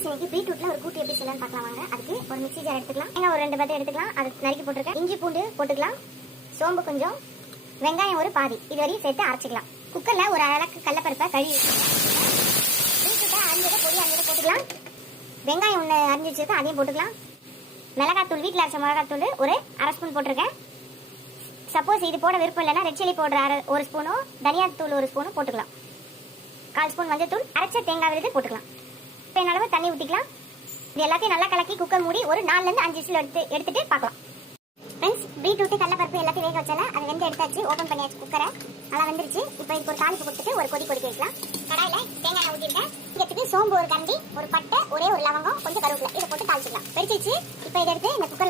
Friends இன்னைக்கு பீட்ரூட்ல ஒரு கூட்டு எப்படி செய்யலாம்னு பார்க்கலாம் வாங்க. அதுக்கு ஒரு மிக்ஸி ஜார் எடுத்துக்கலாம். ஏங்க ஒரு 2 பத்தை எடுத்துக்கலாம். அது நறுக்கி போட்டுருக்கேன். இஞ்சி பூண்டு போட்டுக்கலாம். சோம்பு கொஞ்சம், வெங்காயம் ஒரு பாதி, இது வரையும் சேர்த்து அரைச்சிக்கலாம். குக்கர்ல ஒரு அளவுக்கு கடலைப்பருப்பை கழுவி பீட்ரூட்டை அரிஞ்சதை பொடி அரிஞ்சதை போட்டுக்கலாம். வெங்காயம் ஒன்று அரிஞ்சு வச்சிருக்கேன், அதையும் போட்டுக்கலாம். மிளகாத்தூள், வீட்டில் அரைச்ச மிளகாத்தூள் ஒரு அரை ஸ்பூன் போட்டிருக்கேன். சப்போஸ் இது போட விருப்பம் இல்லைன்னா ரெட் சில்லி பவுடர் ஒரு ஸ்பூனும், தனியாத்தூள் ஒரு ஸ்பூனும் போட்டுக்கலாம். 1/4 ஸ்பூன் மஞ்சள், அரைச்ச தேங்காய் விழுது போட்டுக்கலாம். இப்போ அளவு தண்ணி ஊற்றிக்கலாம். இது எல்லாத்தையும் நல்லா கலக்கி குக்கர் மூடி ஒரு 4லேருந்து 5 விசில் எடுத்துட்டு பார்க்கலாம். ஃப்ரெண்ட்ஸ், பீட்ரூட்டு கடலைப்பருப்பு எல்லாத்தையும் வேக வச்சால அது வெந்து எடுத்தாச்சு. ஓப்பன் பண்ணியாச்சு குக்கரை. நல்லா வந்துருச்சு. இப்போ இதுக்கு ஒரு தாளிப்பு கொடுத்துட்டு ஒரு கொதிக்க வைக்கலாம். கடாயில் தேங்காய் எண்ணெய் ஊற்றிருக்கேன். இதுக்கு சோம்பு ஒரு கரண்டி, ஒரு பட்டை, ஒரே ஒரு லவங்கம், கொஞ்சம் கருவேப்பிலை, இதை போட்டு தாளிச்சிக்கலாம். வெடிச்சிச்சு. இப்போ இதை எடுத்து இந்த குக்கரில்